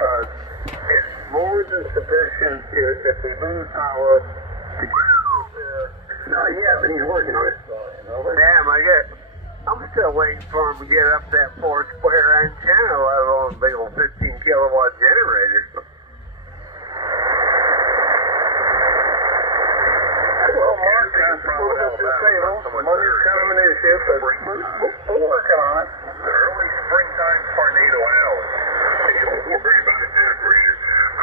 It's more than sufficient if we lose power to get out there. Not yet, but he's working on it. Damn, I'm still waiting for him to get up that 4 square antenna, let alone a big old 15 kilowatt generator. Well, Mark, money's kind of an issue, but we're working on it. The early springtime tornado hours. Don't worry about a generator.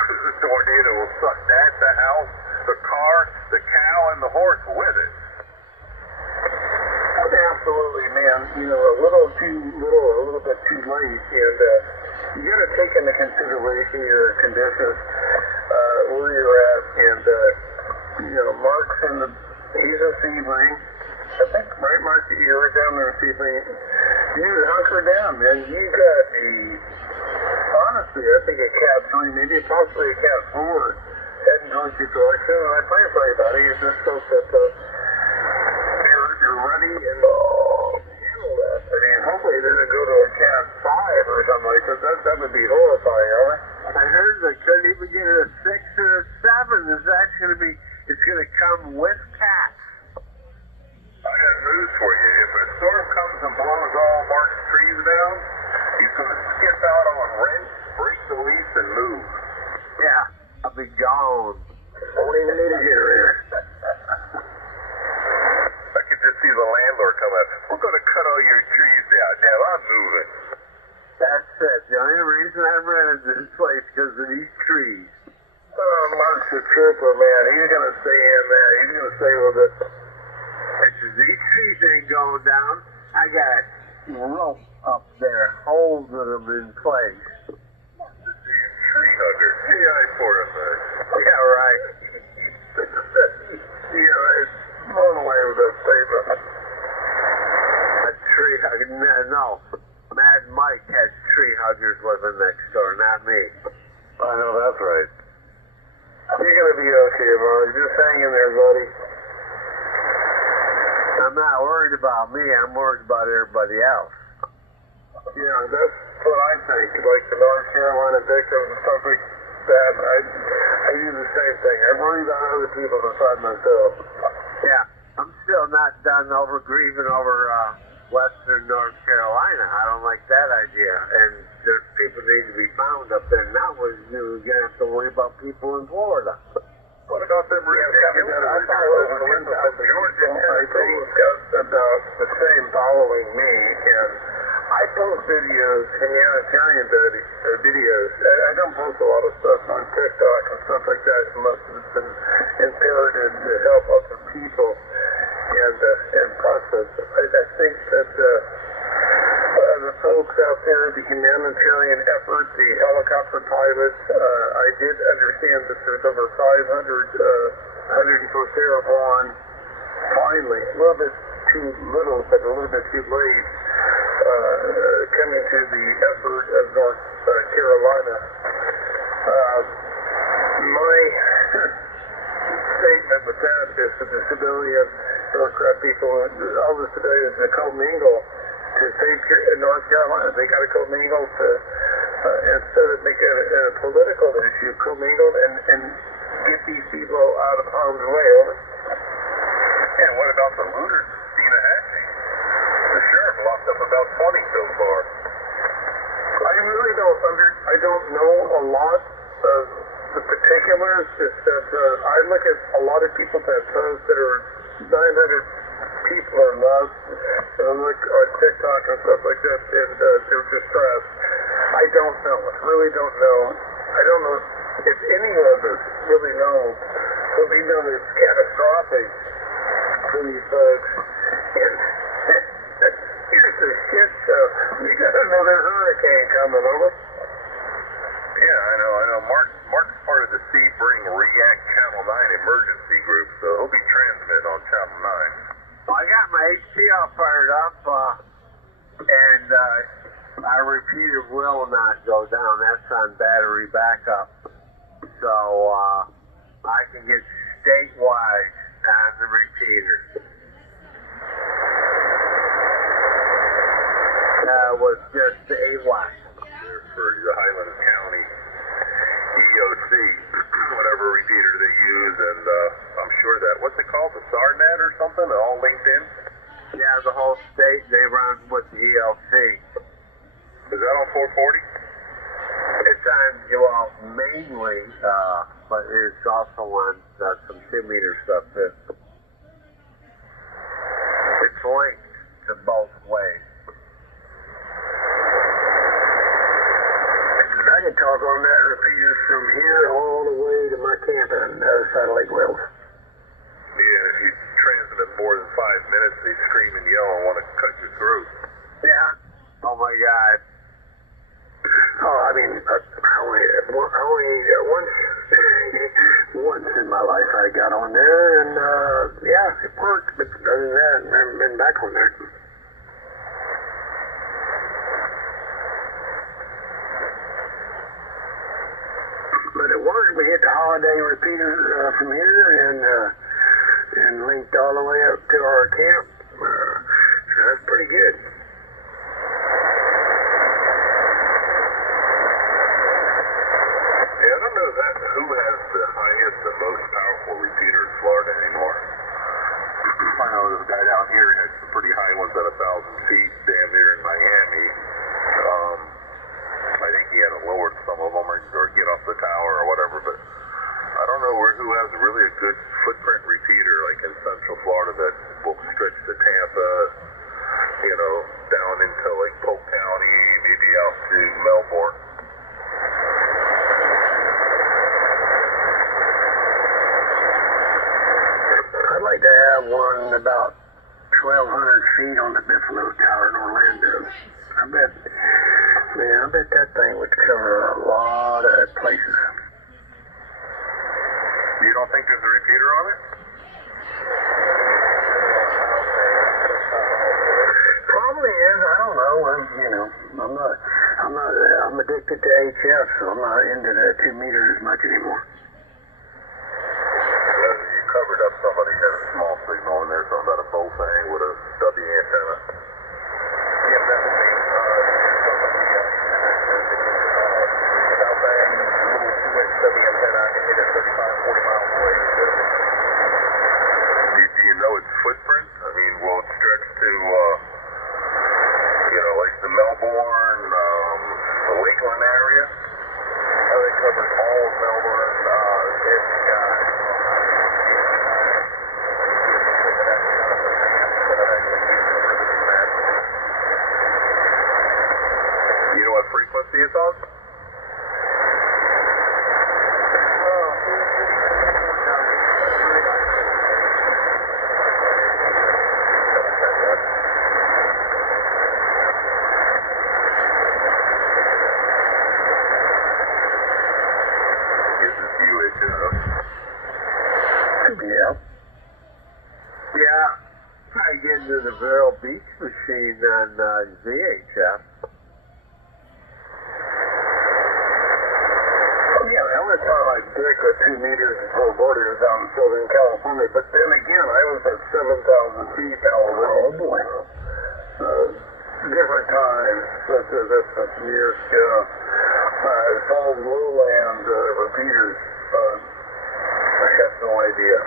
The tornado will suck that, the house, the car, the cow, and the horse with it. Absolutely, man. You know, a little too little, a little bit too late, and you got to take into consideration your conditions, where you're at, and you know, Mark's he's a seedling. I think, right, Mark, you were down there seedling. You hunker down, man. You got honestly, I think a cat 3, maybe possibly a cat 4 heading towards your direction, and I pray for you, buddy. You just hope that you're ready and handle that. I mean, hopefully it doesn't go to a cat 5 or something like that. That would be horrifying, right? I heard they couldn't even get a 6 or a 7. Is that going to be? It's going to come with cats. I got news for you. If a storm comes and blows all Mark's trees down, he's going to skip out on rent, break the lease, and move. Yeah, I'll be gone. Won't even need a generator. I could just see the landlord come up. We're going to cut all your trees down. Now I'm moving. That's it. The only reason I rented this place because of these trees. Mark's a trooper, man. He's going to stay in there. He's going to stay with it. Because these trees ain't going down. I got rope up there holding them in place. Tree hugger. T.I. for us, Yeah, right. Yeah, it's blown away with that statement. A tree hugger. No. Mad Mike has tree huggers living next door, not me. I know that's right. You're going to be okay, Mark. Just hang in there, buddy. I'm not worried about me. I'm worried about everybody else. Yeah, that's what I think. Like the North Carolina victims and stuff like that. I do the same thing. I worry about other people beside myself. Yeah, I'm still not done grieving over Western North Carolina. I don't like that idea. And there's people that need to be found up there. Now we're going to have to worry about people in Florida. What about them Georgia, about the same following me, and I post videos, humanitarian videos. I don't post a lot of stuff on TikTok and stuff like that unless it's been imperative to help other people and process. I think that the folks out there, the humanitarian effort, the helicopter pilots, I did understand that there's over 500 104th Airborne, finally, a little bit too little, but a little bit too late, coming to the effort of North Carolina. My statement with that is that the civilian aircraft people, all this today is to commingle to save North Carolina. They got to commingle to, instead of making it a political issue, commingle and get these people out of harm's way. Over. And what about the looters of Stena Hatching? The sheriff locked up about 20 so far. I really don't know a lot of the particulars. It's that I look at a lot of people that post that are 900 people or less, and I look on TikTok and stuff like that, and they're distressed. I don't know. I really don't know. I don't know if any of us really know, but we know that it's catastrophic for these folks. And here's the shit show. We got another hurricane coming over. Yeah, I know. Mark's part of the Sebring React Channel 9 emergency group, so he'll be transmitting on Channel 9. Well, I got my HT all fired up, and our repeater will not go down. That's on battery backup. So I can get statewide on the repeater. Was just A-Watt. For the Highlands County something? All linked in? Yeah, the whole state, they run with the ELC. Is that on 440? It's on, well, mainly, but it's also on some 2-meter stuff too. It's linked to both ways. I can talk on that repeater from here all the way to my camp on the other side of Lake Wells. Yeah, if you transmit more than 5 minutes, they scream and yell and want to cut your throat. Yeah. Oh my God. Oh, I mean, once in my life I got on there, and yeah, it worked. But other than that, I haven't been back on there. But it worked. We hit the holiday repeater from here, and linked all the way up to our camp. So that's pretty good. Who has the highest and most powerful repeater in Florida anymore? I know there's a guy down here has some pretty high ones at 1,000 feet, damn near in Miami. I think he had to lower some of them or get off the tower or whatever, but I don't know who has really a good footprint repeater like in Central Florida that will stretch to Tampa, down into like Polk County, maybe out to Melbourne. I'd like to have one about 1,200 feet on the Buffalo Tower in Orlando. I bet that thing would cover a lot of places. You don't think there's a repeater on it? Probably is. I don't know. I'm addicted to HF, so I'm not into the 2 meter as much anymore. You covered up somebody had a small signal in there, something about a bofang with a stubby antenna. Yeah, that was me. Bofang, little two-way stubby antenna. I can hit it 35, 40 miles away. Do you know its footprint? I mean, will it stretch to, like the Melbourne, the Lakeland area? It covers all of Melbourne. It's got... You know what frequency it's on? Yeah. Try to get into the Vero Beach machine on VHF. Yeah, I always thought like Dick at 2 meters and 4 borders out in Southern California, but then again, I was at 7,000 feet over. Oh boy. Different times, such as this a few years ago. It's all lowland repeaters. I have no idea.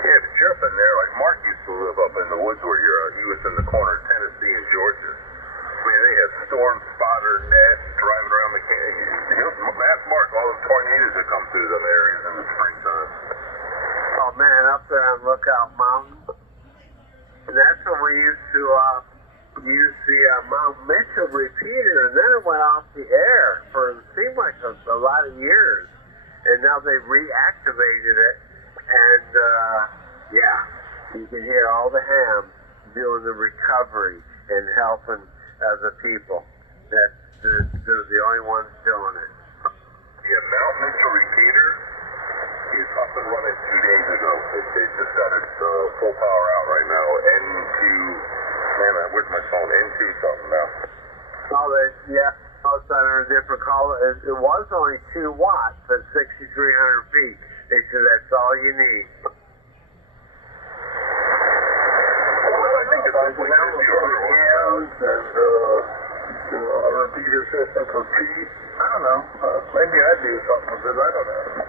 Yeah, to jump in there, like Mark used to live up in the woods where you're at. He was in the corner of Tennessee and Georgia. I mean, they had storm spotter nets driving around the canyon. Ask Mark all the tornadoes that come through them areas in the springtime. Oh man, up there on Lookout Mountain. That's when we used to use the Mount Mitchell repeater, and then it went off the air for it seemed like a lot of years. And now they reactivated it, and yeah, you can hear all the hams doing the recovery and helping the people. They're the only ones doing it. Yeah, Mount Mitchell repeater is up and running 2 days ago. They just got its full power out right now. Where's my phone? N2 something now. Oh, yeah. Oh, it's under a different call. It was only 2 watts at 6,300 feet. They said that's all you need. Well, I think it's simply just the other one. And a repeater system for Pete. I don't know. Maybe I'd do something with it. I don't know.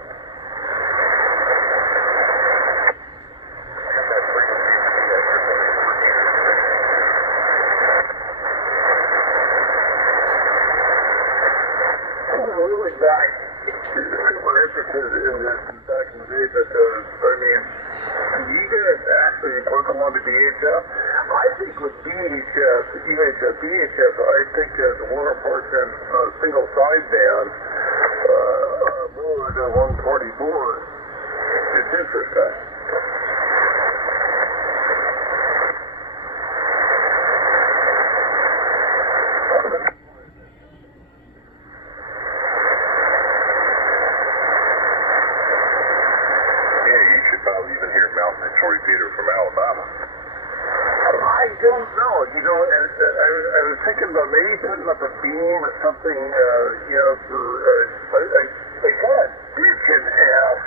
I got that really back super interested in this back in the day, but I mean, you guys actually work on the DHF. I think with DHF, DHF, I think as a more important single sideband, more than 144, it's interesting. Probably even hear Milton and Shortwave from Alabama. I don't know. I was thinking about maybe putting up a beam or something, for, I got a ditch and a half,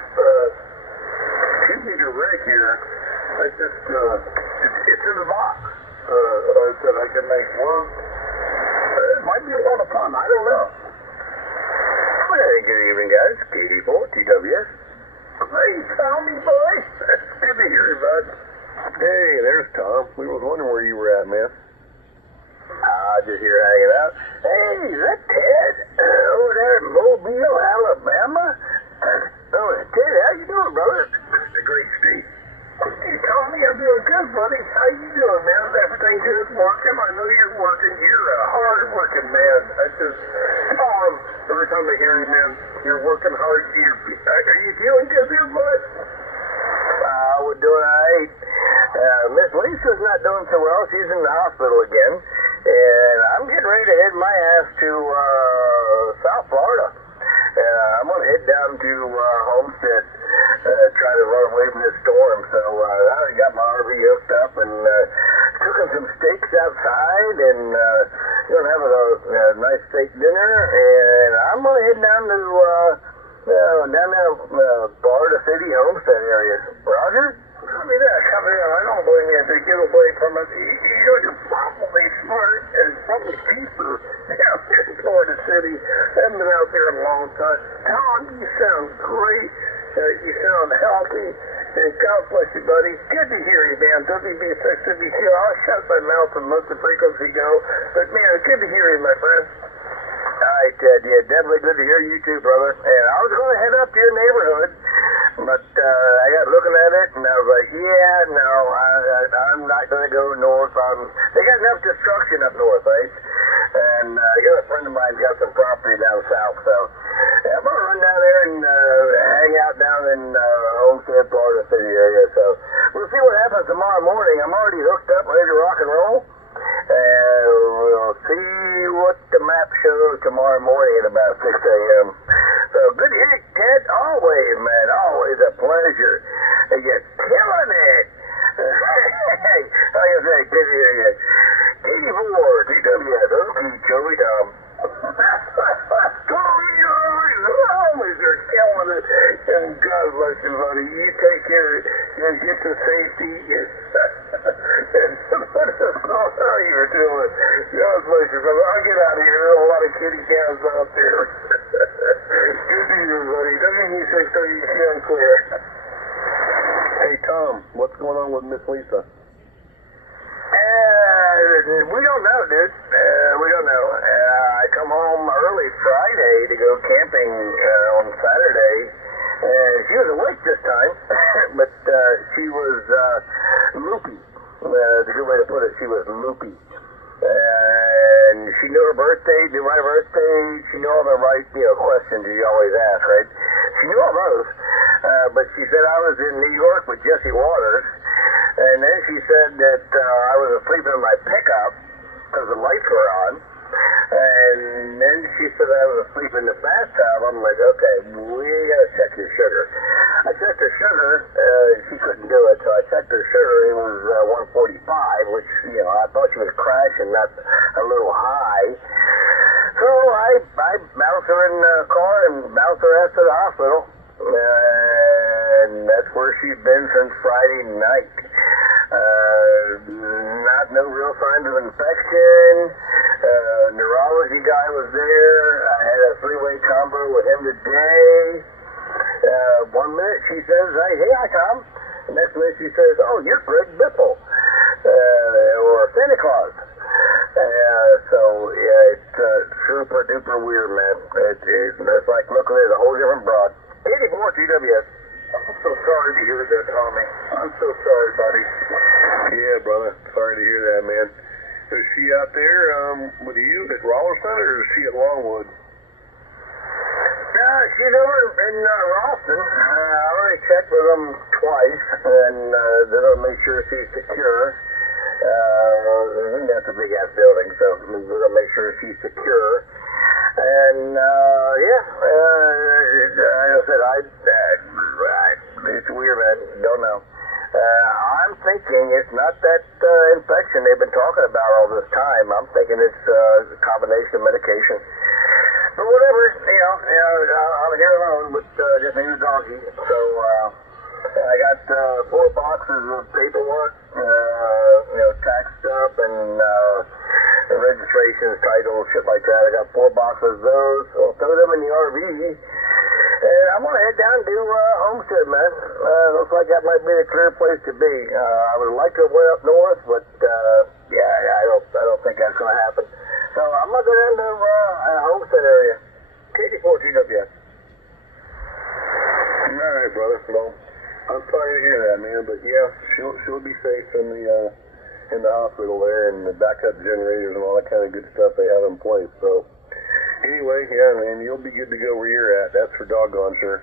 2-meter rig here. I just, it's in the box, that I can make work. It might be a lot of fun. I don't know. Hey, good evening, guys. KD4, TWS. Hey, Tommy boy. Good to hear you, bud. Hey, there's Tom. We was wondering where you were at, man. Just here hanging out. Hey, is that Ted? Over there in Mobile, Alabama? Oh, Ted, how you doing, brother? Great, Steve. Hey, Tommy, I'm doing good, buddy. How you doing, man? Everything good? Working? I know you're working. You're a hard-working man. Every time I hear you, man, you're working hard. Are you feeling good, there, bud? We're doing all right. Miss Lisa's not doing so well. She's in the hospital again. And I'm getting ready to head my ass to South Florida. I'm going to head down to Homestead, try to run away from this storm. So I already got my RV hooked up and cooking some steaks outside and going to have a nice steak dinner. And I'm going to head down to Florida City, Homestead area. Roger? Copy that. I don't blame you to get away from it. You're probably smart and probably cheaper down here in Florida City. I haven't been out there in a long time. Tom, you sound great. You sound healthy. And God bless you, buddy. Good to hear you, man. WB652. I'll shut my mouth and let the frequency go. But, man, it's good to hear you, my friend. All right, Ted. Yeah, definitely good to hear you too, brother. And I was going to head up to your neighborhood, but I got looking at it, and I was like, yeah, no, I'm not going to go north. They got enough destruction up north, right? And a friend of mine's got some property down south, so I'm going to run down there and hang out down in Homestead, Florida City area. So we'll see what happens tomorrow morning. I'm already hooked up, ready to rock and roll. And we'll see what the map shows tomorrow morning at about 6 a.m. So good to hear you, Ted. Always, man. Always a pleasure. You're killing it. Hey, like I say, good to hear you. 84, TWS, okay, Joey Tom. Always are killing it. And God bless you, buddy. You take care and get to safety. And let us know how you're doing. God bless you, brother. I'll get out of here. There are a lot of kitty cats out there. Good to you, buddy. WE6WC clear. Hey, Tom, what's going on with Miss Lisa? We don't know, dude. We don't know. I come home early Friday to go camping on Saturday. She was awake this time, but she was loopy. The good way to put it, she was loopy. And she knew her birthday, knew my birthday. She knew all the right questions you always ask, right? She knew all those. But she said I was in New York with Jesse Waters. And then she said that I was asleep in my pickup because the lights were on. And then she said I was asleep in the bathtub. I'm like, okay, we gotta check your sugar. I checked her sugar. She couldn't do it, so I checked her sugar. It was 145, which, I thought she was crashing, not a little high. So I bounced her in the car and bounced her ass to the hospital. And that's where she's been since Friday night. No real signs of infection. Neurology guy was there. I had a three-way combo with him today. 1 minute she says, hey, hi, Tom. The next minute she says, oh, you're Greg Biffle. Or Santa Claus. So yeah, it's super duper weird, man. It's like looking at a whole different broad. 84 TWS. I'm so sorry to hear that, Tommy. I'm so sorry, buddy. Yeah, brother. Sorry to hear that, man. Is she out there with you at Rollerson, or is she at Longwood? She's over in Ralston. I already checked with them twice, and they're going to make sure she's secure. I think that's a big ass building, so we're going to make sure she's secure. And like I said, it's weird, man. Don't know. I'm thinking it's not that infection they've been talking about all this time. I'm thinking it's a combination of medication. But whatever, I'm here alone with just me and the doggy. So I got 4 boxes of paperwork, tax stuff and registrations, titles, shit like that. I got 4 boxes of those. I'll throw them in the RV. And I'm gonna head down to Homestead, man. Looks like that might be the clear place to be. I would like to have went up north, but I don't think that's gonna happen. So I'm gonna go down to Homestead area. KD4 TWS. All right, brother. Well, I'm sorry to hear that, man. But yeah, she'll be safe in the hospital there, and the backup generators and all that kind of good stuff they have in place. So. Anyway, yeah, man, you'll be good to go where you're at. That's for doggone sure.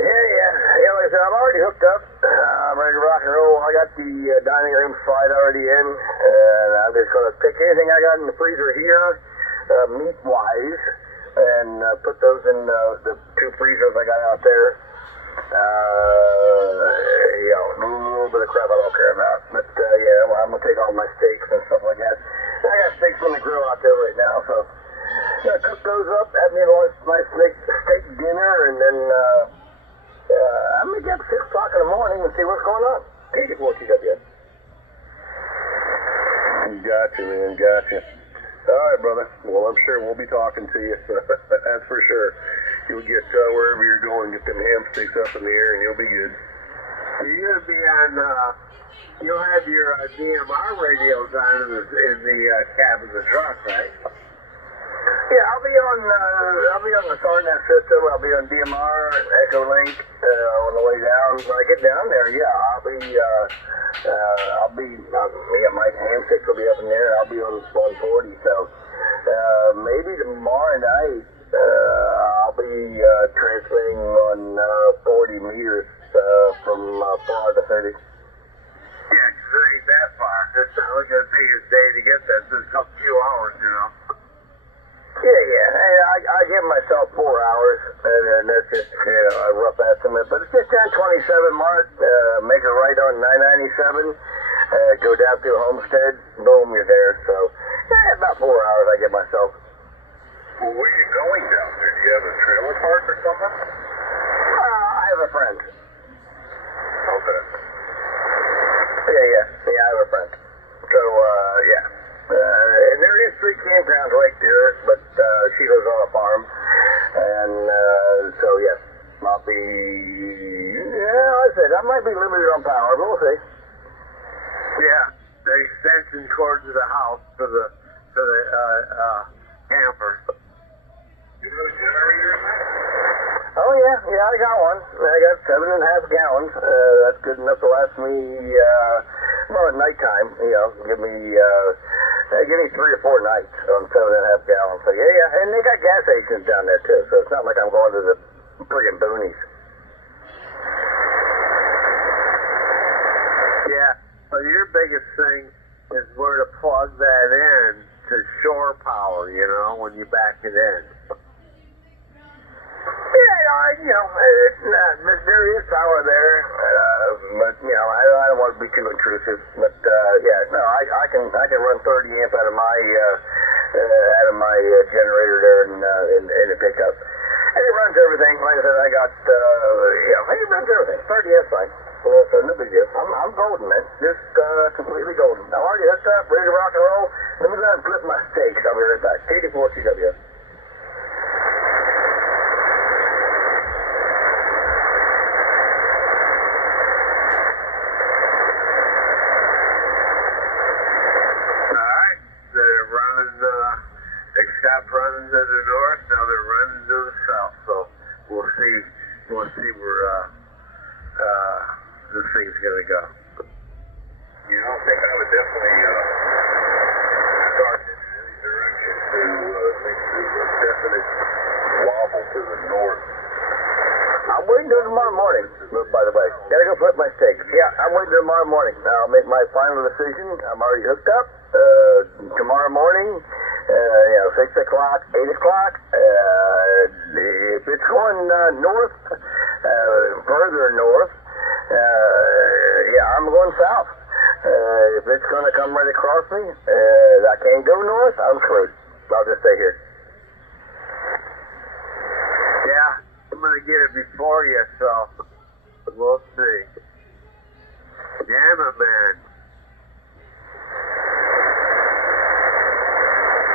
Yeah, like I said, I'm already hooked up. I'm ready to rock and roll. I got the dining room slide already in, and I'm just going to pick anything I got in the freezer here, meat-wise, and put those in the 2 freezers I got out there. A little bit of crap I don't care about. But, I'm going to take all my steaks and stuff like that. I got steaks on the grill out there right now, so I'm going to cook those up, have me a nice steak dinner, and then I'm going to get up 6 o'clock in the morning and see what's going on. KD4 TWS. Gotcha, man, gotcha. All right, brother. Well, I'm sure we'll be talking to you. That's for sure. You'll get wherever you're going, get them ham sticks up in the air, and you'll be good. You'll be on, you'll have your DMR radios on in the cab of the truck, right? Yeah, I'll be on the SARNet system. I'll be on DMR, Echo Link on the way down. When I get down there, my hand sticks will be up in there. And I'll be on 140. So maybe tomorrow night I'll be transmitting on 40 meters from 4 to 30. Yeah, 'cause it ain't that far. It's not like a biggest day to get there. It's just a few hours, Yeah. Hey, I give myself 4 hours, and that's just a rough estimate. But it's just down 27 mark. Make a right on 997. Go down through Homestead. Boom, you're there. So about 4 hours I give myself. Well, where are you going down there? Do you have a trailer park or something? I have a friend. Okay. Yeah, I have a friend. So, and there is 3 campgrounds right there, but she lives on a farm. And so, yes, I'll be, like I said, I might be limited on power, but we'll see. Yeah, the extension cords of the house to the camper. You have a generator in there? Oh, yeah, I got one. I got 7.5 gallons. That's good enough to last me, at nighttime, give me 3 or 4 nights on 7.5 gallons. So, yeah, and they got gas stations down there, too, so it's not like I'm going to the friggin' boonies. Yeah, so your biggest thing is where to plug that in to shore power, when you back it in. Yeah, it's not, there is power there, but, I don't want to be too intrusive, but, I can run 30 amp out of my generator there in the pickup. And it runs everything, like I said, I got, it runs everything, 30 amp fine, so no big deal. I'm golden, man, just, completely golden. I'm already hooked up, ready to rock and roll. Let me go ahead and flip my steaks, I'll be right back. KD4 TWS. stopped running to the north, now they're running to the south. So we'll see where this thing's gonna go. You don't think I would definitely start in any direction to make a definite wobble to the north. I'm waiting till tomorrow morning, by the way. Gotta go put my steak. Yeah, I'm waiting till tomorrow morning. I'll make my final decision. I'm already hooked up. Tomorrow morning, 6 o'clock, 8 o'clock. If it's going north, further north, I'm going south. If it's going to come right across me, I can't go north, I'm screwed. I'll just stay here. Yeah, I'm gonna get it before you, so we'll see. Damn it, man.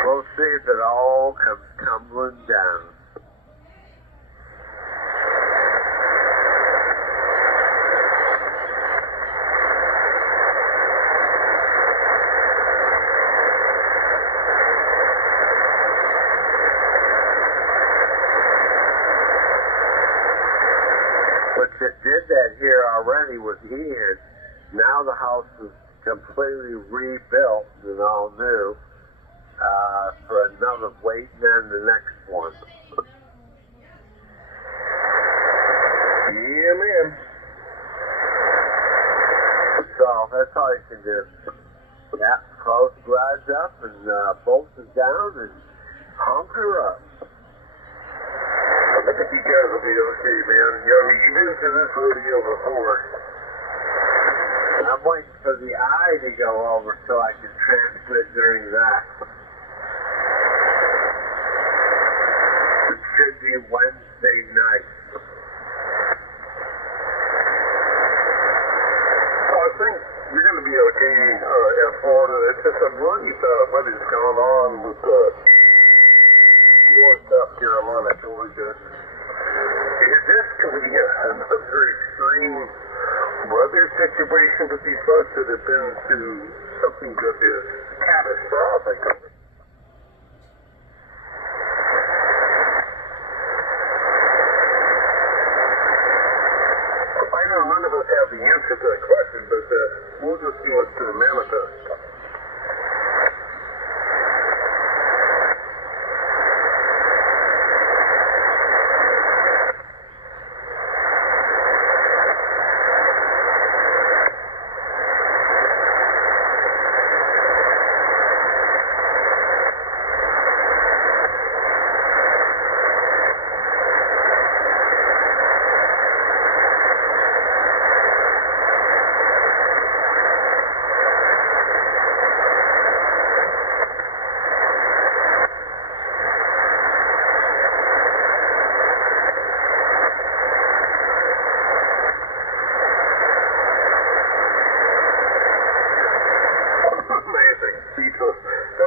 We'll see if it all comes tumbling down. But it did that here already with Ian. Now the house is completely rebuilt and all new for another waiting on the next one. Yeah, man. So that's all you can do. Yeah, close the garage up and bolt it down and hunker up. I think you guys will be okay, man. You've been to this rodeo before. I'm waiting for the eye to go over so I can transmit during that. It should be Wednesday night. I think you're going to be okay in Florida. It's just I'm worried about what is going on with North South Carolina, Georgia. Is this going to be another extreme weather situation with these folks that have been to something that is catastrophic? I know none of us have the answer to that question, but we'll just see what's manifest.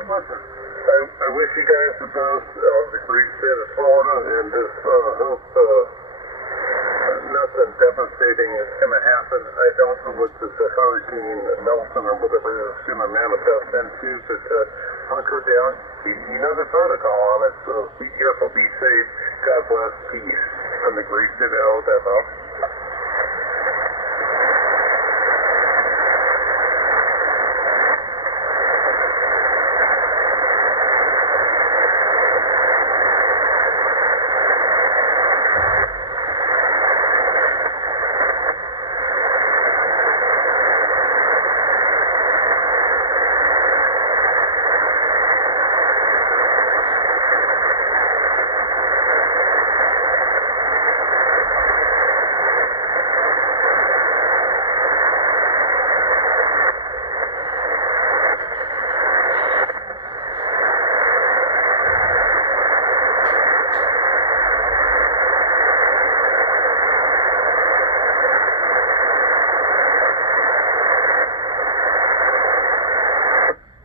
Listen, I wish you guys the best on the great state of Florida, and just hope nothing devastating is going to happen. I don't know what this Hurricane Milton or whatever is going to manifest into, but hunker down. You know the protocol on it, so be careful, be safe. God bless, peace from the great state of Alabama.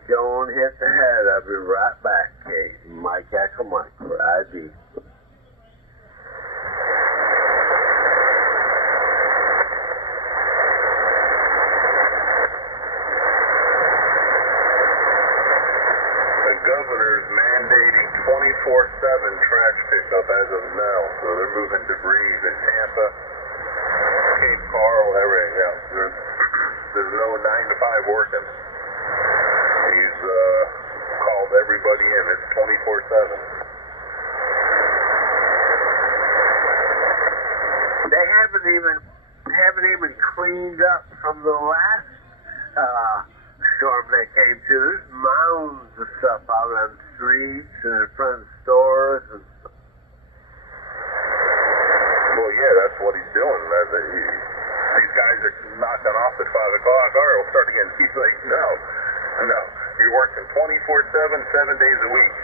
Don't hit the head. I'll be right back, Kate. Mike Echo Mike for ID. The governor's mandating 20 trash pickup as of now. So they're moving debris in Tampa, Cape Coral, everything else. There's no 9 to 5 working. He's called everybody in. It's 24/7. They haven't even cleaned up from the last storm they came to. There's mounds of stuff out on the streets and in front of stores. And well, yeah, that's what he's doing. These guys are knocking off at 5 o'clock. All right, we'll start again. He's like, no. You're working 24/7, 7 days a week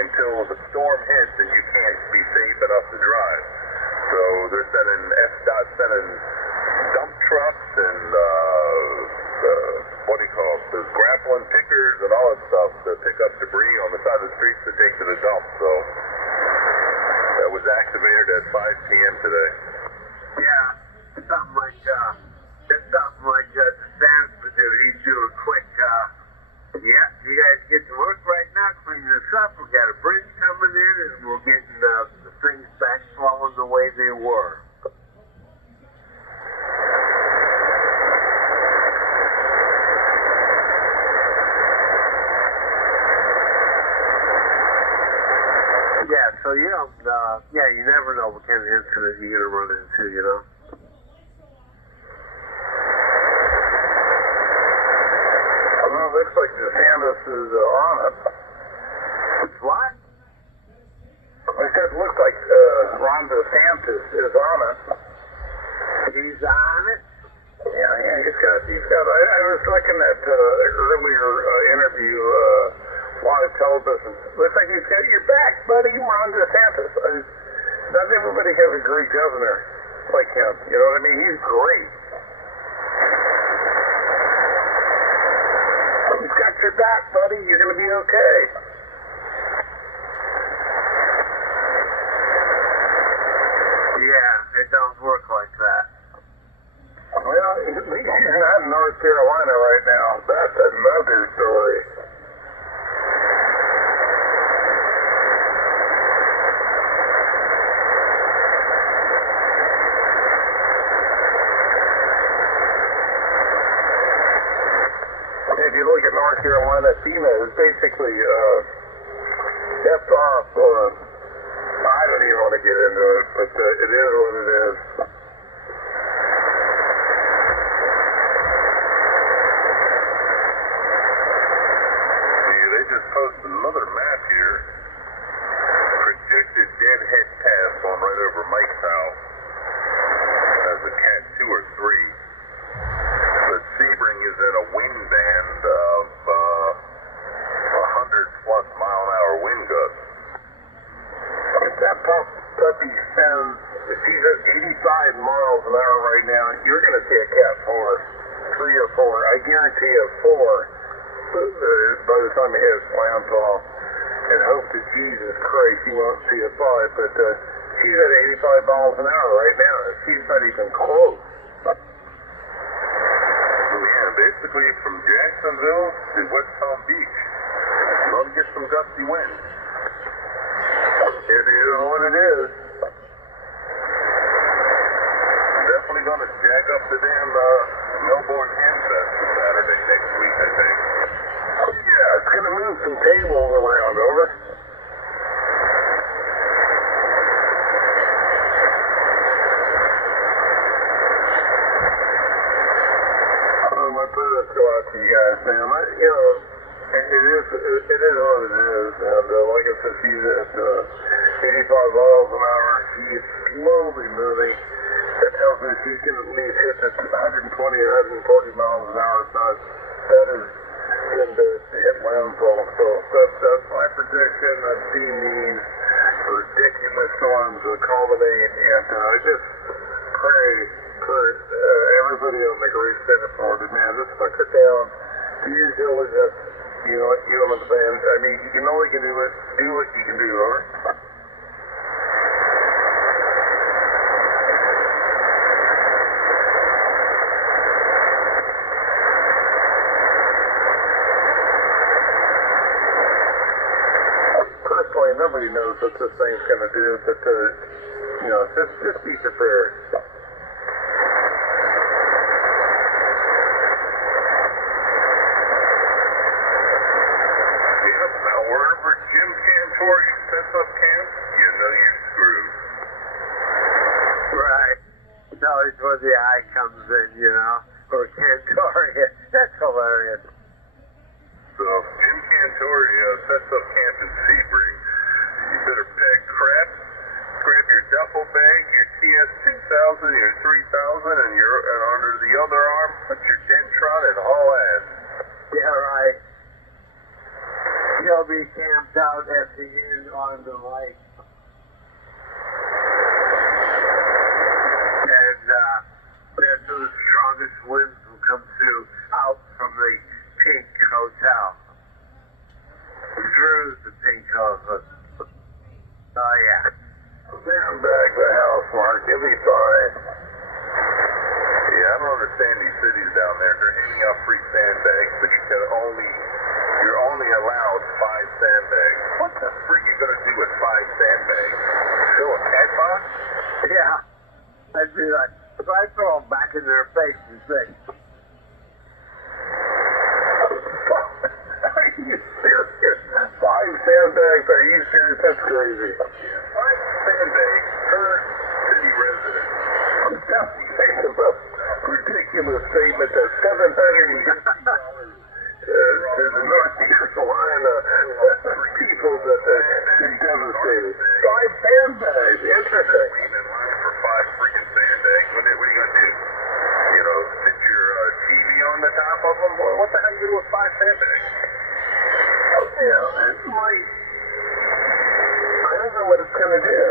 until the storm hits and you can't be safe enough to drive. So they're FDOT sending dump trucks and what do you call it? There's grappling pickers and all that stuff to pick up debris on the side of the streets to take to the dump. So that was activated at 5 p.m. today. yeah, something like DeSantis would do. He'd do a quick, yeah, you guys get to work right now, clean this up. We got a bridge coming in, and we're getting the things back flowing the way they were. Yeah, so you don't, you never know what kind of incident you're going to run into, you know? Well, it looks like DeSantis is on it. What? I said it looks like Ron DeSantis is on it. He's on it? Yeah, he's got, I was looking at earlier interview, live television. Looks like he's got your back, buddy, Ron DeSantis. Not everybody has a great governor like him. You know what I mean? He's great. He's got your back, buddy. You're going to be okay. Yeah, it don't work like that. Well, at least you're not in North Carolina right now. That's another story. If you look at North Carolina, FEMA is basically kept off. I don't even want to get into it, but it is what it is. They just posted another map here. Projected deadhead pass on right over Mike's house as a Cat 2 or 3. But Sebring is in a wind band of 100+ mile-an-hour wind gusts. If that puppy sends, if he's at 85 miles an hour right now, you're going to see a Cat 4, 3 or 4. I guarantee a 4 by the time he hits landfall. And hope to Jesus Christ he won't see a 5. But she's at 85 miles an hour right now. She's not even close. Yeah, basically from Jacksonville to West Palm Beach. Gonna get some gusty wind. It is what it is. Definitely gonna jack up the damn Melbourne Handfest Saturday next week, I think. Yeah, it's going to move some tables around, over. My prayers go out to you guys, man. It is what it is. And like I said, she's at 85 miles an hour. She's slowly moving. That tells me she's going to at least hit this 120 or 140 miles an hour. That is going to hit landfall. So that's my prediction. I've seen these ridiculous storms culminate, and I just pray for everybody on the great state of Florida, man. Just sucker down. Do your diligence. You know what, you and the band. I mean, you can only do it. Do what you can do, alright? knowing, nobody knows what this thing's going to do, but, just be prepared. Yep, now wherever Jim Cantor sets up camp, you know you're screwed. Right. It's always where the eye comes in, or Cantoria. That's hilarious. So if Jim Cantoria sets up camp in Sebring, you better pack crap, grab your duffel bag, your TS-2000, your 3000, and under the other arm, put your Dentron and haul ass. Yeah, right. He'll be camped out at the end on the lake. And that's where the strongest winds will come through out from the Pink Hotel. Through the Pink Hotel. Oh, yeah. Sandbag the house, Mark. You'll be fine. Yeah, I don't understand these cities down there. They're handing out free sandbags, but you're only allowed 5 sandbags. What the freak are you gonna do with 5 sandbags? Fill a cat box? Yeah. I'd be like, if I throw them back in their face and say, Are you serious? 5 sandbags? Are you serious? That's crazy. 5 sandbags per city resident. That's a ridiculous statement. That's $750 to the Northeast Carolina people that are devastated. 5 sandbags. Interesting. Waiting in line for 5 freaking sandbags. What are you gonna do? Sit your TV on the top of them? What the hell are you gonna do with 5 sandbags? Yeah, it's like, I don't know what it's gonna do.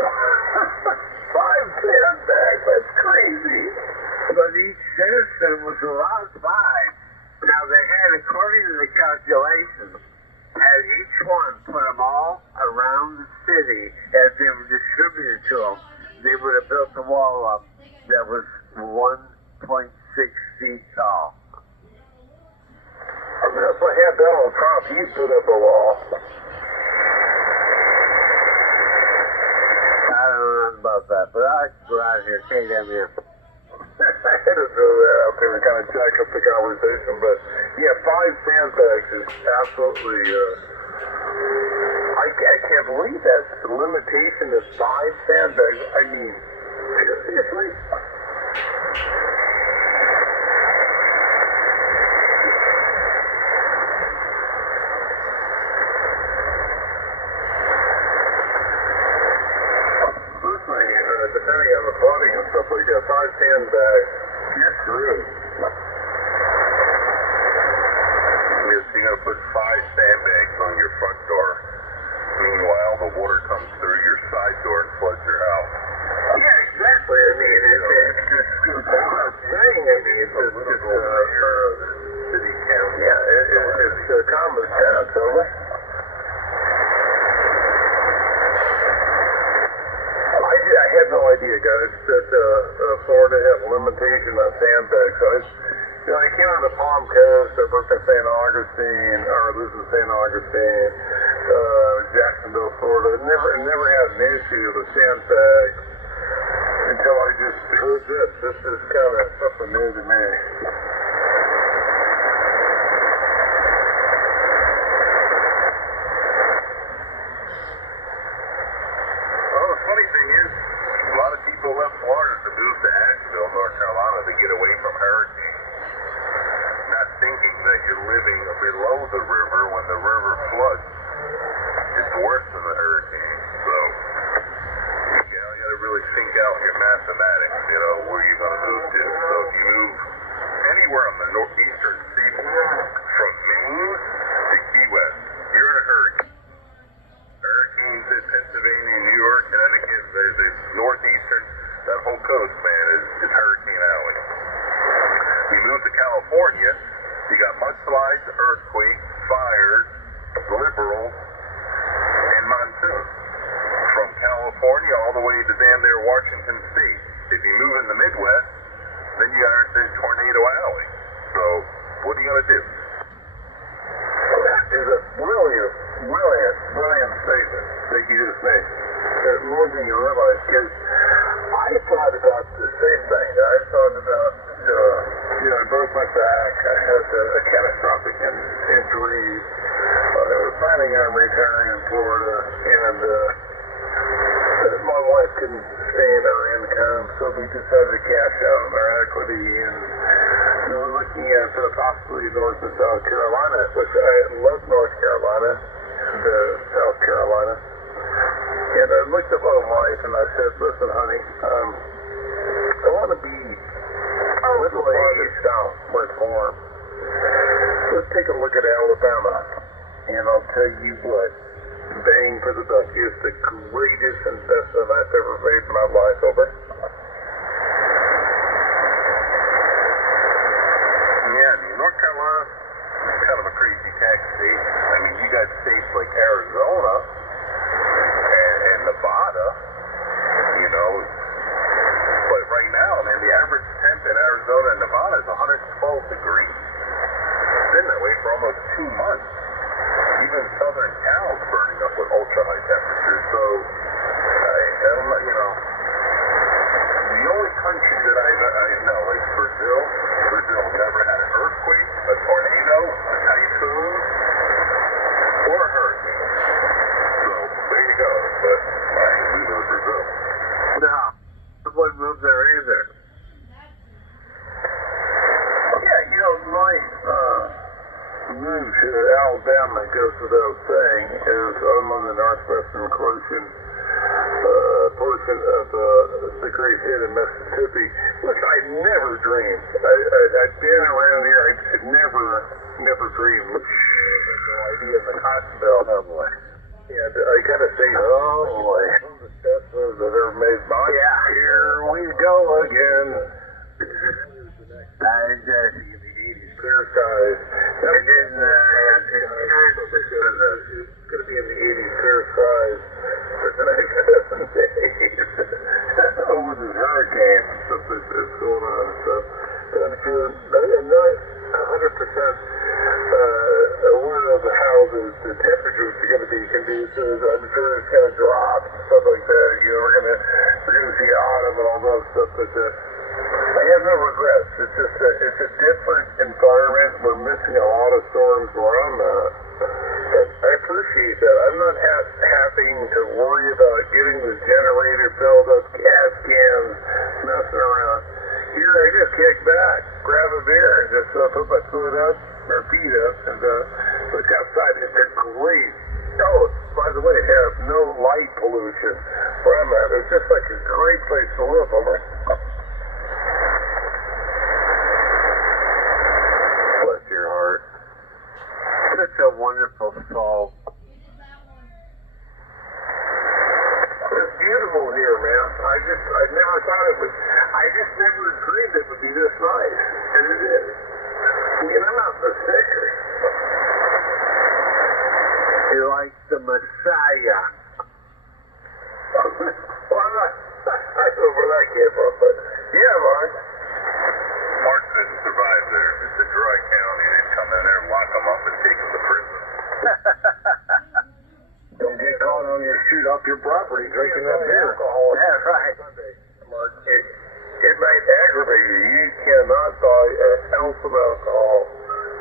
5 sandbags. That's crazy. but each citizen was allowed 5. Now they had, according to the calculations, had each one put them all around the city as they were distributed to them, they would have built a wall up that was 1.6 feet tall. I mean, if I had Donald Trump, he'd put up a wall. I don't know about that, but I like to go out here, KWM. I had to throw that out there and kind of jack up the conversation, but yeah, 5 sandbags is absolutely, I can't believe that's the limitation is 5 sandbags. I mean, seriously? Depending on the flooding and stuff like that, 5 sandbags, you're screwed. Yes, you're gonna put 5 sandbags on your front door. Meanwhile, the water comes through your side door and floods your house. Yeah, exactly. I mean, it's just I'm not saying. I mean, it's just city county. yeah, it's common sense, over. I had no idea, guys, that Florida had a limitation on sandbags. So I came out of the Palm Coast, I worked in St. Augustine, or this is St. Augustine, Jacksonville, Florida. Never had an issue with sandbags until I just heard this. This is kind of something new to me. Well, the funny thing is, a lot of people left Florida to move to Asheville, North Carolina to get away from hurricanes. Not thinking that you're living below the river when the river floods. It's worse than the hurricane. So, you gotta really think out your mathematics, where you're gonna move to. So if you move anywhere on the northeastern seaboard, from Maine to Key West, you're in a hurricane. Hurricanes in Pennsylvania, New York, Connecticut, the northeastern, that whole coast, man, is Hurricane Alley. You move to California, you got mudslides, earthquakes, fires, liberal, and monsoon. From California all the way to damn near Washington State. If you move in the Midwest, then you got into Tornado Alley. So, what are you gonna do? That is a brilliant statement. that you just made. More than you realize, because I thought about the same thing. I thought about, I broke my back. I had a catastrophic injury. I was planning on retiring in Florida, and my wife couldn't sustain our income, so we decided to cash out on our equity, and we were looking at possibly North and South Carolina, which I love North Carolina and South Carolina. And I looked at my wife and I said, listen, honey, I want to be a little farther south where it's warm. Let's take a look at Alabama, and I'll tell you what, bang for the buck is the greatest investment I've ever made in my life. Over. Yeah, North Carolina is kind of a crazy tax state. I mean, you got states like Arizona and Nevada, but right now, man, the average temp in Arizona and Nevada is 112 degrees. It's been that way for almost 2 months. Even southern Cal's burning up with ultra high temperatures. So, I don't know, the only country that I know is Brazil. Brazil never had an earthquake, a tornado, a typhoon, or a hurricane. So, there you go. But I ain't moving to Brazil. No, I wouldn't move there either. Yeah, my move to Alabama goes without saying is I'm on the northwestern portion of the Great Head in Mississippi, which I never dreamed. I'd been around here, I never dreamed. No idea of the Cotton Belt. Oh boy. And I gotta say, oh boy, one of the best moves I've ever made. Yeah. Here we go again. Clear skies. And then it's going to be in the 80s, clear skies for the next 7 days. Over this hurricane and stuff that's going on and stuff. And I'm not 100% aware of how the temperatures are going to be conducive. I'm sure it's going to drop and stuff like that. We're going to see autumn and all that stuff, but I have no regrets. It's just it's a different environment. We're missing a lot of storms where I'm at. And I appreciate that. I'm not having to worry about getting the generator filled up, gas cans, messing around. Here, I just kick back, grab a beer, and just put my feet up, and look outside. It's a great. Oh, by the way, it has no light pollution where I'm at. It's just like a great place to live. Bless your heart. It's a wonderful soul. It's beautiful here, man. I never thought it would. I just never dreamed it would be this nice, and it is. I'm not the sticker. You're like the Messiah. Well, I don't know where that came from, but yeah, Mark. Mark couldn't survive there. It's a dry county. They'd come in there and lock him up and take him to prison. Don't get caught on your shoot off your property drinking that beer. Yeah, right. Mark, it might aggravate you. You cannot buy an ounce of alcohol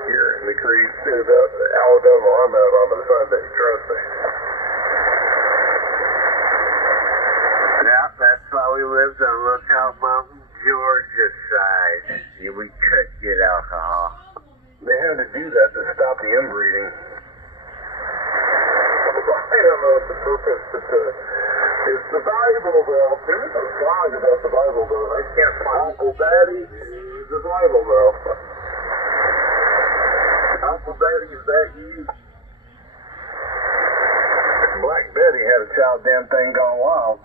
here in the great state of Alabama where I'm at on a Sunday. Trust me. Yeah, that's why we lived on Lookout Mountain, Georgia side. We could get alcohol. They had to do that to stop the inbreeding. I don't know what the purpose, but it's the Bible Belt. There is a song about the Bible Belt. I can't find Uncle Daddy. The Bible Belt. Uncle Daddy, is that you? Black Betty had a child damn thing gone wild.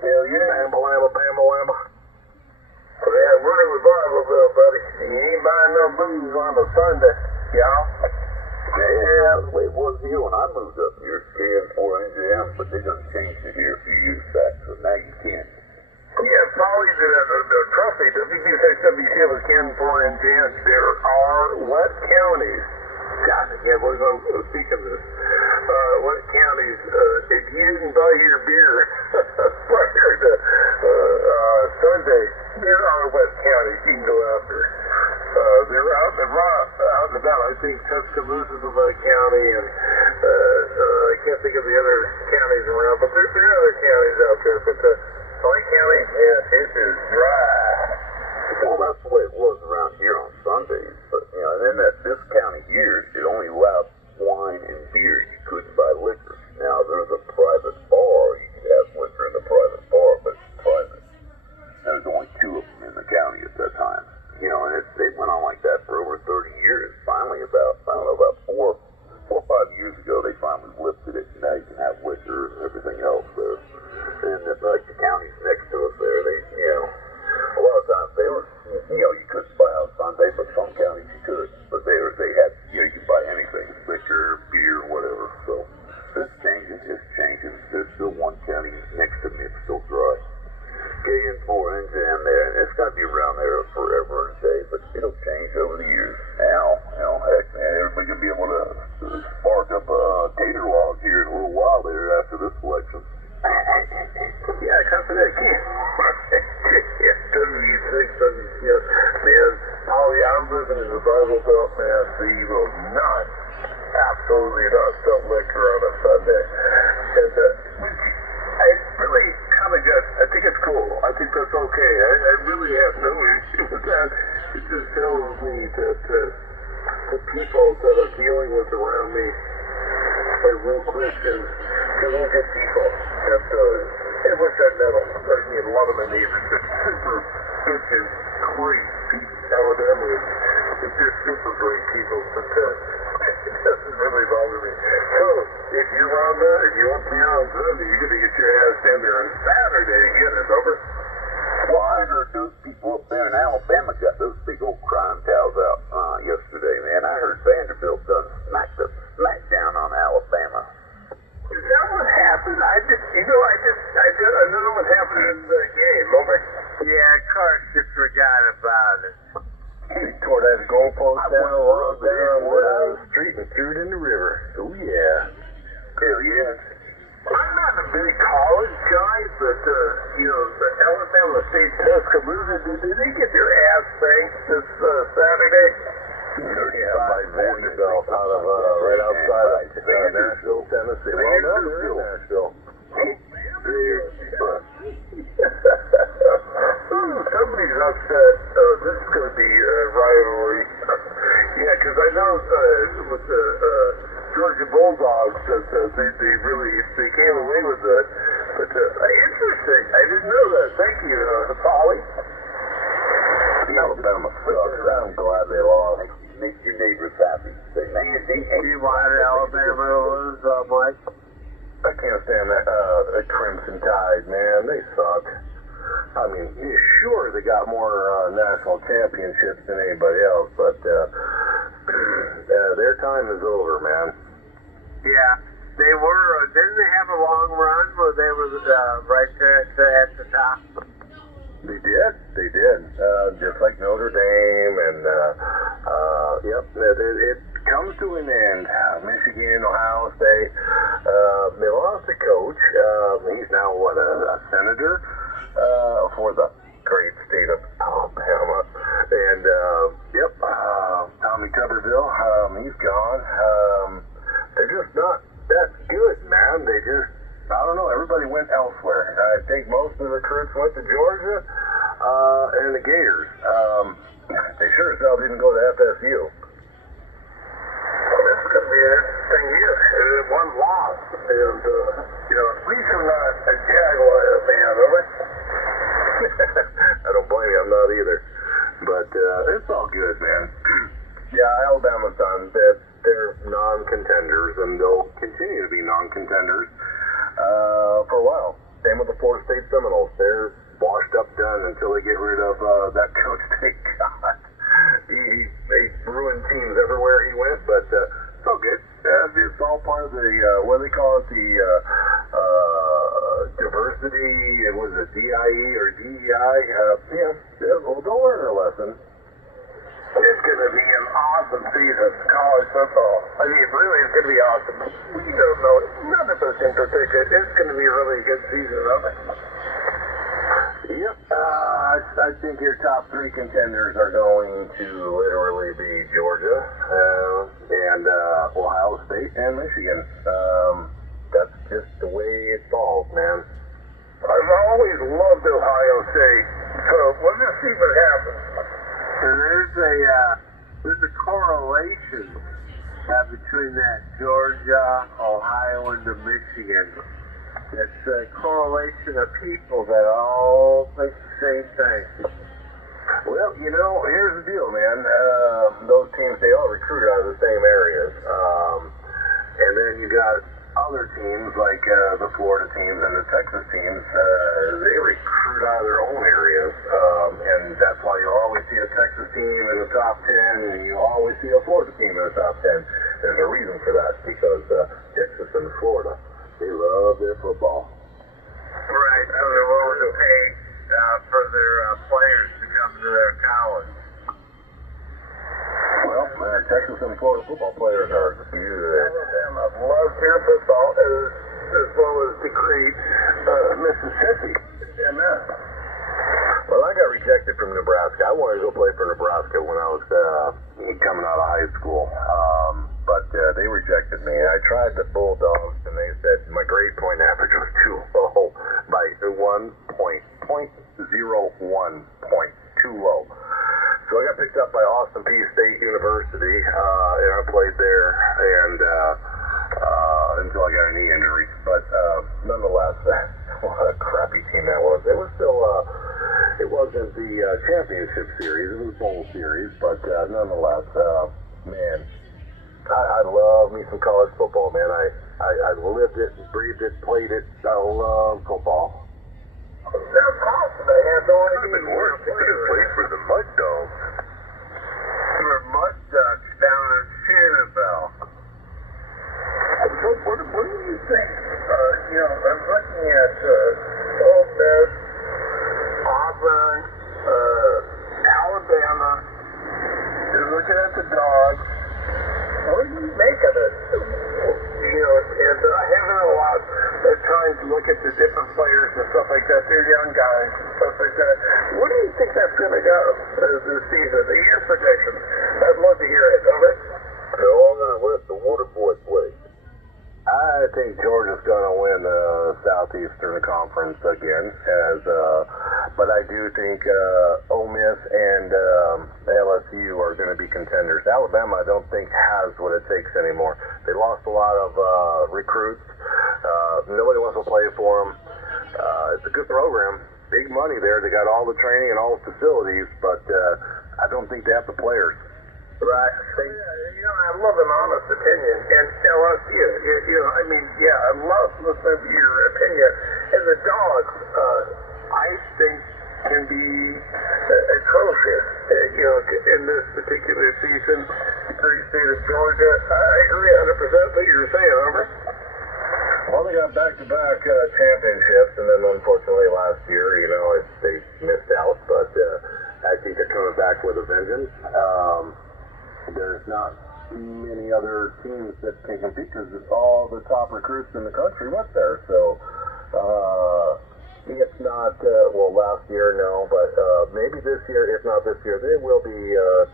Hell yeah. Bama, lama, bama, lama. Yeah, we're in the Bible Belt, buddy. You ain't buying no booze on a Sunday, y'all. Yeah, the way it was here when I moved up here, scared for NJM, but they done changed it here a few years back, so now you can't. Yeah, probably trust me, WB6WC was Ken 4 and Jan. There are what counties God, yeah, we're speaking of this. What counties, if you didn't buy your beer prior to Sunday, there are what counties you can go after. They're out and about. I think Tuscaloosa is about a county, and I can't think of the other counties around, but there are other counties out there. But Clay County, yeah, it is dry. Well, that's the way it was around here on Sundays. But, you know, and then this county here, it only allowed wine and beer. You couldn't buy liquor. Now, there's a private bar. You could have liquor in the private bar, but it's private. There's only 2 of them in the county at that time. You know, and it went on like that for over 30 years. Finally, about 4 or 5 years ago, they finally lifted it. Now you can have liquor and everything else there. And like the counties next to us there, they, you know, a lot of times they were, you know, you couldn't buy on Sunday, but some counties you could. But they had, you know, you could buy anything, liquor, beer, whatever. So it's changing. There's still one county next to me. It's still dry. KN4 in there, and it's going to be around there forever and a day, but it'll change over the years. Now, heck, man, everybody going to be able to spark up a tater log here in a little while there after this election. Yeah, come for that kid. Man, Holly, I'm living in the Bible Belt, man, so you will not, absolutely not sell liquor on a Sunday. And I really kind of got, I think it's cool. I think that's okay. I really have no issue with that. It just tells me that the people that I'm dealing with around me are real Christians. They're real good people. And wish I'd met them. I mean, a lot of my neighbors are super freaking great people. Alabama is just super great people. But it doesn't really bother me. So, if you're on that, if you want to be on Sunday, you're going to get your ass down there on Saturday to get it over. Well, I heard those people up there in Alabama got those big old crime towels out yesterday, man. I heard Vanderbilt done smack down on Alabama. Is that what happened? I know what happened in the game, remember? Yeah, of course you forgot about it. He tore that goalpost down, walked down the street and threw it in the river. Oh, yeah. Hell yeah. I'm not a big college guy, but, the Alabama State Tuscaloosa, did they get their ass spanked this Saturday? Yeah, by Vanderbilt out of right outside of Nashville, Tennessee. Well, no, they're in Nashville. Somebody's upset. Oh, this is going to be a rivalry. Yeah, because I know with the Georgia Bulldogs that they came away with it. But interesting. I didn't know that. Thank you, Polly. Alabama sucks. I'm glad they lost. Make your neighbors happy. Say, man, You wanted Alabama to lose, Mike? I can't stand that Crimson Tide, man. They suck. I mean, sure, they got more national championships than anybody else, but their time is over, man. Yeah, they were. Didn't they have a long run where they were right there at the top? They did. Just like Notre Dame, and yep, it comes to an end. Michigan, Ohio State, they lost the coach. He's now a senator for the great state of Alabama, and yep, Tommy Tuberville, he's gone. They're just not that good, man. They just, I don't know, everybody went elsewhere. I think most of the recruits went to Georgia and the Gators. They sure as hell didn't go to FSU. Well, this is going to be an interesting year. One loss. And, at least I'm not a Jaguar fan, am I? I don't blame you, I'm not either. But it's all good, man. Yeah, Alabama's done. They're non-contenders, and they'll continue to be non-contenders for a while. Same with the Florida State Seminoles. They're washed up done until they get rid of that coach they got. They ruined teams everywhere he went, but it's all good. It's all part of the, what do they call it, the diversity, was it DIE or DEI? Yeah, well, they'll learn their lesson. It's it's going to be an awesome season, college football. I mean, really, it's going to be awesome. We don't know. None of us can predict it. It's going to be a really good season, isn't it? Yep. I think your top three contenders are going to literally be Georgia and Ohio State and Michigan. That's just the way it falls, man. I've always loved Ohio State, so we'll just see what happens. And there's a correlation between that Georgia, Ohio, and the Michigan. It's a correlation of people that all think the same thing. Well, here's the deal, man. Those teams, they all recruit out of the same areas. And then you got other teams like the Florida teams and the Texas teams. They recruit out of their own areas. And that's why you always see a Texas team in the top 10 and you always see a Florida team in the top 10. There's a reason for that because Texas and Florida, they love their football. Right, so they're willing to pay for their players to come to their college. Well, Texas and Florida football players are huge. Alabama loves their football as well as the great Mississippi. MS. Well, I got rejected from Nebraska. I wanted to go play for Nebraska when I was coming out of high school. But they rejected me. I tried the Bulldogs, and they said my grade point average was too low by 1.01 point, too low. So I got picked up by Austin Peay State University, and I played there, and until I got a knee injury. But nonetheless, what a crappy team that was. It was still, it wasn't the championship series, it was bowl series, but nonetheless, man. I love me some college football, man. I lived it, breathed it, played it. I love football. That's awesome. I had no idea. Been worse. They could have played for the Mud Dogs. There were Mud Ducks down in Sanibel. What do you think? I'm looking at Ole Miss, Auburn, Alabama. You're looking at the Dogs. What do you make of it? And I haven't had a lot of time to look at the different players and stuff like that. They're young guys and stuff like that. What do you think that's going to go this season? The year prediction. I'd love to hear it. Over. They're all going to let the water boy play. I think Georgia's going to win the Southeastern Conference again, but I do think Ole Miss and LSU are going to be contenders. Alabama, I don't think has what it takes anymore. They lost a lot of recruits. Nobody wants to play for them. It's a good program, big money there. They got all the training and all the facilities, but I don't think they have the players. Right. I love an honest opinion. And LSU, I love listening to your opinion. And the Dogs, I think, can be atrocious, in this particular season. The great state of Georgia. I agree 100% what you're saying, Over. Well, they got back-to-back championships, and then unfortunately last year, they missed out. But I think they're coming back with a vengeance. There's not many other teams that can compete because all the top recruits in the country went there. So it's not, last year, no, but maybe this year, if not this year, they will be a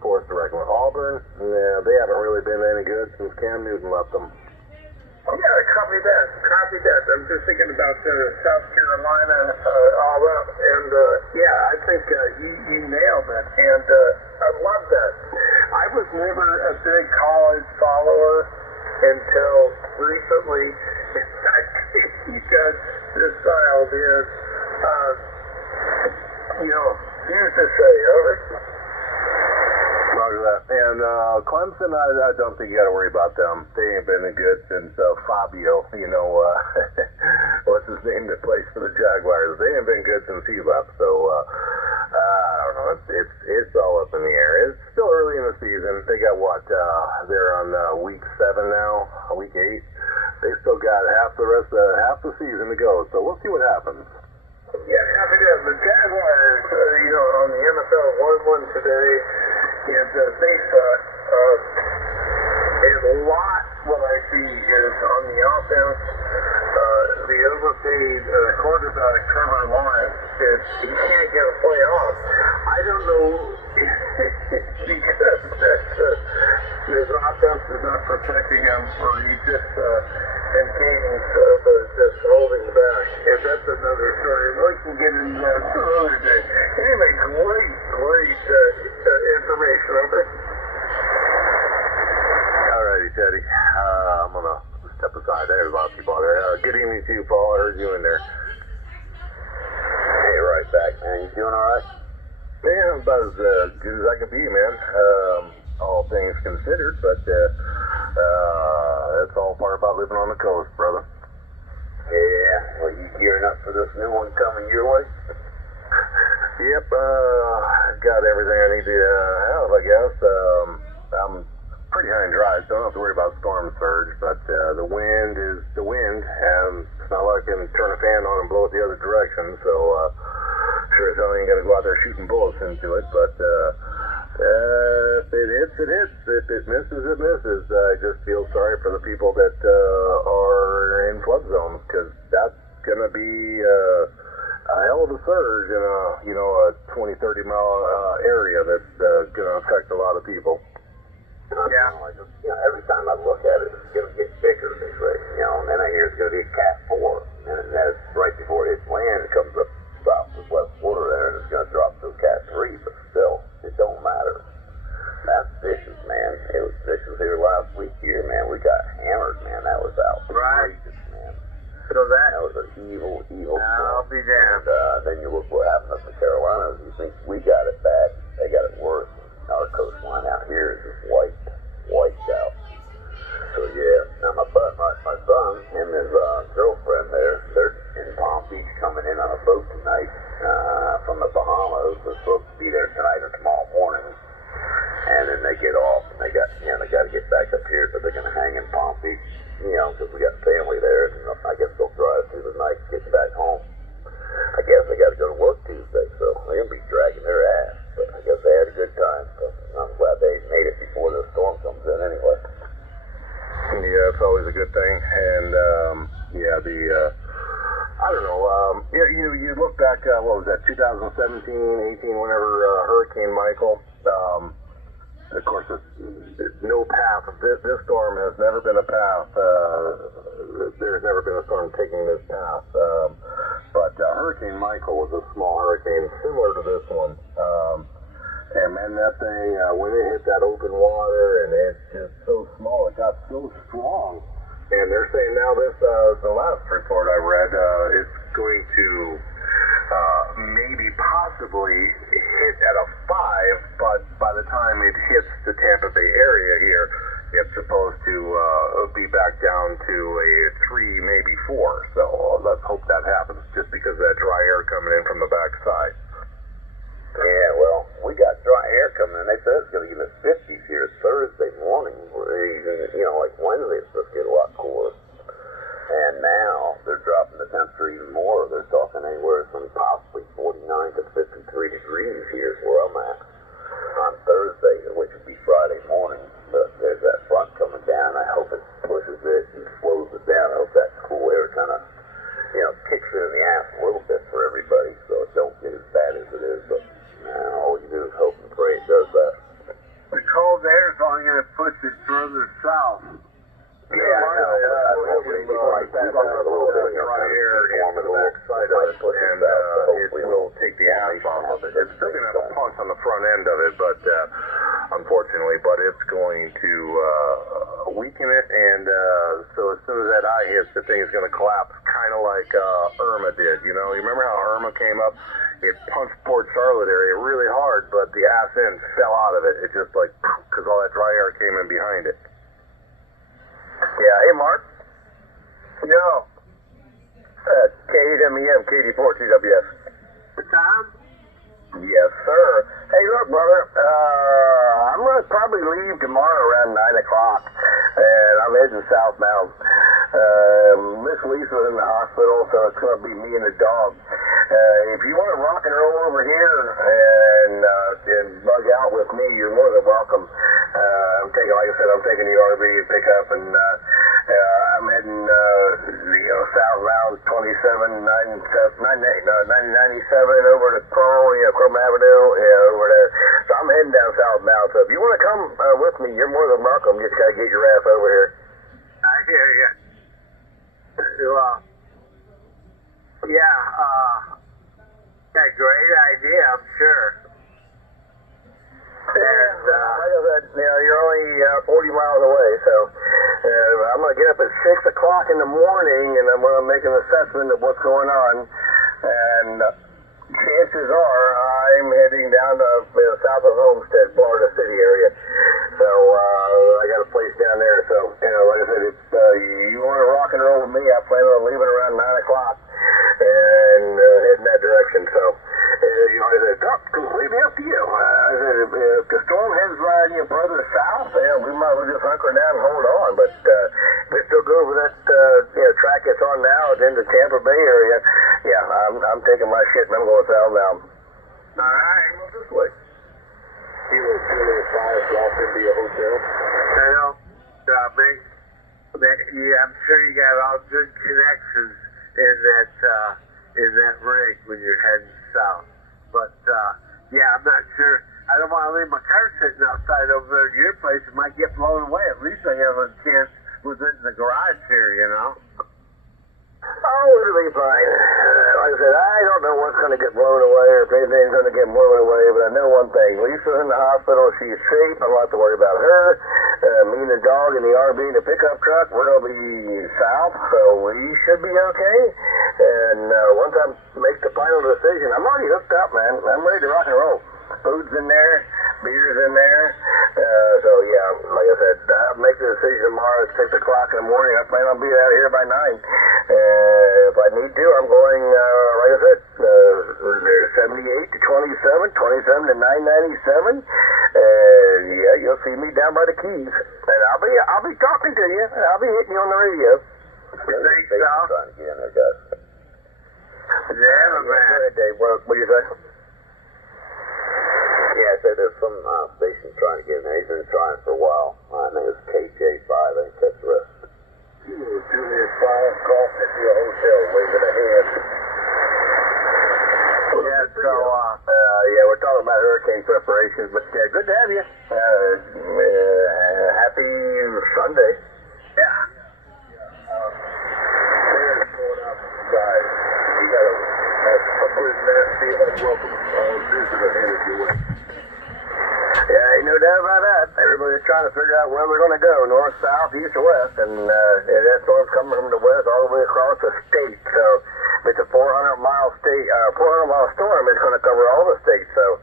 force to reckon with. Auburn, they haven't really been any good since Cam Newton left them. Yeah, copy that. I'm just thinking about South Carolina, all that. And, I think you nailed it. And I love that. I was never a big college follower until recently. In fact, you guys dialed in. Here's to say, over. Roger that. And Clemson, I don't think you got to worry about them. They ain't been any good since Fabio, what's his name that plays for the Jaguars. They ain't been good since he left. So I don't know. It's all up in the air. It's still early in the season. They got what? They're on week 7 now, week 8. They still got half the season to go. So we'll see what happens. Yeah, happy to. The Jaguars, on the NFL won one today, and they suck. And a lot what I see is on the offense, the overpaid quarterback Trevor Lawrence, he can't get a play off. I don't know because his offense is not protecting him, or he just and Kings just holding back. And that's another story. We can get into that some other day. Anyway, great information over. Alrighty, Teddy. I'm gonna step aside. There's a lot of people out there. Good evening to you, Paul. I heard you in there. Hey, right back, man. You doing all right? Yeah, I'm about as good as I can be, man. All things considered, but that's all part about living on the coast, brother. Yeah. Well, you gearing up for this new one coming your way? Yep, got everything I need to have, I guess. I'm pretty high and dry, so I don't have to worry about storm surge, but the wind is the wind, and it's not like I can turn a fan on and blow it the other direction, so sure as hell I ain't got to go out there shooting bullets into it, but if it hits, it hits. If it misses, it misses. I just feel sorry for the people that are in flood zones, because that's going to be a hell of a surge in a 20, 30 mile area that's going to affect a lot of people. Yeah. Every time I look at it, it's going to get bigger, they say. And then I hear it's going to be a Cat 4. And that's right before it hits land, it comes up south of west water there, and it's going to drop to a Cat 3. But still, it don't matter. That's vicious, man. It was vicious here last week here, man. We got hammered, man. That was outrageous, man. So that was an evil I'll be damned. And then you look what happened up in the Carolinas. You think we got it bad. They got it worse. Our coastline out here is just wiped out. So yeah, now my son, him and his girlfriend they're in Palm Beach coming in on a boat tonight from the Bahamas. They're supposed to be there tonight or tomorrow morning, and then they get off and they got to get back up here, but they're gonna hang in Palm Beach, because we got family there, and I guess they'll drive through the night, get back home. I guess they got to go to work Tuesday, so they're gonna be dragging their ass. But I guess they had a good time. So I'm glad they made it before the storm comes in anyway. Yeah, it's always a good thing. And I don't know. You look back. What was that? 2017, 18, whenever Hurricane Michael. Of course, it's no path. This storm has never been a path. There's never been a storm taking this path. But Hurricane Michael was a small hurricane similar to this one. And man, that thing, when it hit that open water, and it's just so small, it got so strong. And they're saying now this, the last report I read, it's going to maybe possibly hit at a 5, but by the time it hits the Tampa Bay area here, it's supposed to be back down to a 3, maybe 4. So let's hope that happens, just because of that dry air coming in from the backside. Yeah, well, we got dry air coming in. They said it's going to give us 50s here Thursday morning. Like Wednesday, it's supposed to get a lot cooler. And now they're dropping the temperature even more. They're talking anywhere from possibly 49 to 53 degrees here where I'm at on Thursday, which would be Friday morning. But there's that front coming down. I hope it pushes it and slows it down. I hope that cool air kind of, kicks it in the ass a little bit for everybody, so it don't get as bad as it is. But all you do is hope and pray it does that. The cold air is only going to push it further south. Yeah, I know. It's like that, a little bit of dry air into the backside of it, and it will take the ass off of it. It's still going to have a punch on the front end of it, but unfortunately, it's going to weaken it, and so as soon as that eye hits, the thing is going to collapse, kind of like Irma did. You remember how Irma came up? It punched Port Charlotte area really hard, but the ass end fell out of it. It just because all that dry air came in behind it. Yeah, hey Mark. Yo. KMEM, KD4TWS. Tom? Yes, sir. Hey, look, brother. I'm going to probably leave tomorrow around 9 o'clock, and I'm heading southbound. Miss Lisa's in the hospital, so it's going to be me and the dog. If you want to rock and roll over here and bug out with me, you're more than welcome. I'm taking, like I said, I'm taking the RV to pick up, and I'm heading southbound 9097 over to Chrome Avenue, over there. So I'm heading down southbound. So if you want to come with me, you're more than welcome. You just got to get your ass over here. I hear you. Well, yeah, great idea, I'm sure. And, like I said, you're only 40 miles away, so I'm going to get up at 6 o'clock in the morning, and I'm going to make an assessment of what's going on, and chances are I'm heading down to south of Homestead, Florida City area. So I got a place down there, so, like I said, if you want to rock and roll with me, I plan on leaving around 9 o'clock and heading that direction, so. I said, it's completely up to you. I said, if the storm heads right further south, we might as well just hunker down and hold on. But if it's still good over that track it's on now, it's in the Tampa Bay area, I'm taking my shit and I'm going south now. All right. This way. Kilo 5 dropped into your hotel. I'm sure you got all good connections in that rig when you're heading south. But, I'm not sure. I don't want to leave my car sitting outside over there at your place. It might get blown away. At least I have a chance with it in the garage here, Oh, it'll be fine. Like I said, I don't know what's going to get blown away or if anything's going to get blown away, but I know one thing. Lisa's in the hospital. She's safe. I don't have to worry about her. Me and the dog in the RV and the pickup truck, we're going to be south, so we should be okay. And once I make the final decision, I'm already hooked up, man. I'm ready to rock and roll. Food's in there, beer's in there. Like I said, I'll make the decision tomorrow at 6 o'clock in the morning. I plan on being out of here by 9. If I need to, I'm going, like I said, 78 to 27, 27 to 997. You'll see me down by the Keys. And I'll be talking to you. I'll be hitting you on the radio. Thanks, Al. Trying to get in there, guys. Yeah, man. Go ahead, Dave. What do you say? Yeah, I said there's some station trying to get in there. He's been trying for a while. I think it's KJ5. I think that's the rest. Julius 5, golf into your hotel, waving a hand. We're talking about hurricane preparations, but good to have you. Happy Sunday. Yeah. Going out guys. You got a pretty nasty, unwelcome visitor headed your way. Yeah, ain't no doubt about that. Everybody's trying to figure out where they're going to go, north, south, east, or west, and that storm's coming from the west all the way across the state. So if it's a 400-mile storm, it's going to cover all the states. So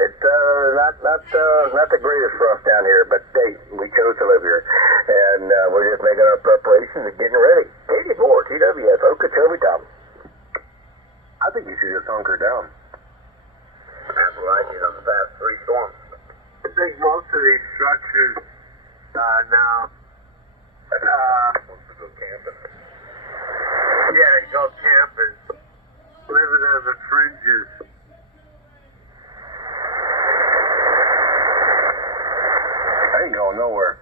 it's not the greatest for us down here, but hey, we chose to live here, and we're just making our preparations and getting ready. 84 TWS, Okeechobee Tom. I think you should just hunker down. That's what I did on the past 3 storms. I think most of these structures now Wants to go camping. go camping, living on the fringes. I ain't going nowhere.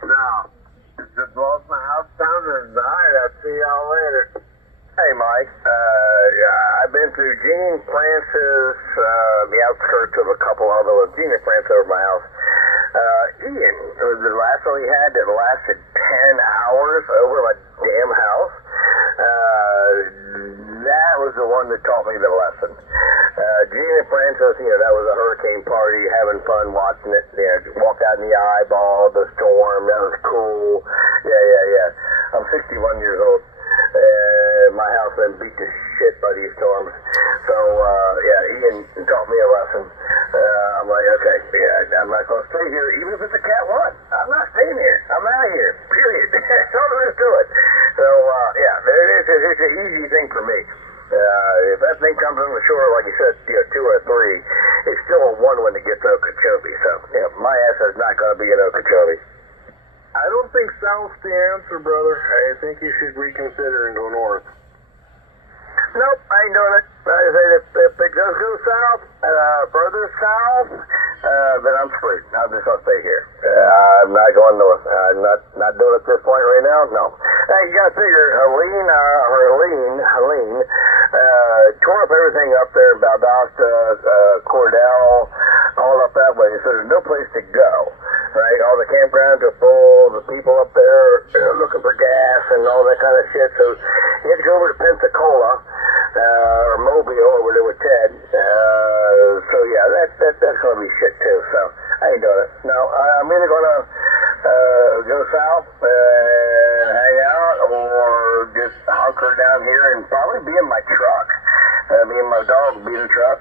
No. If it blows my house down, then I'll see y'all later. Hey, Mike. I've been through Gene Francis, the outskirts of a couple other Gene and Francis over my house. Ian, the last one he had that lasted 10 hours over my damn house. That was the one that taught me the lesson. Gene and Francis, that was a hurricane party, having fun watching it. Walk out in the eyeball of the storm. That was cool. Yeah. I'm 61 years old. My house been beat to shit by these storms. So, Ian taught me a lesson. I'm like, okay, I'm not going to stay here, even if it's a Cat 1. I'm not staying here. I'm out of here, period. That's all there is to it. So, there it is. It's an easy thing for me. If that thing comes on the shore, like you said, 2 or 3, it's still a 1 when it gets to Okeechobee. So, my ass is not going to be in Okeechobee. I don't think south's the answer, brother. I think you should reconsider and go north. Nope, I does go south, further south, then I'm screwed. I'm just gonna stay here. I'm not going north. Not doing it at this point right now. No. Hey, you gotta figure, Helene, tore up everything up there in Valdosta, Cordell, all up that way. So there's no place to go. Right? All the campgrounds are full. The people up there looking for gas and all that kind of shit. So you have to go over to Pensacola. Or Mobile over there with Ted. So yeah, that's gonna be shit too. So I ain't doing it. No, I'm either gonna go south and hang out, or just hunker down here and probably be in my truck. Me and my dog will be in the truck.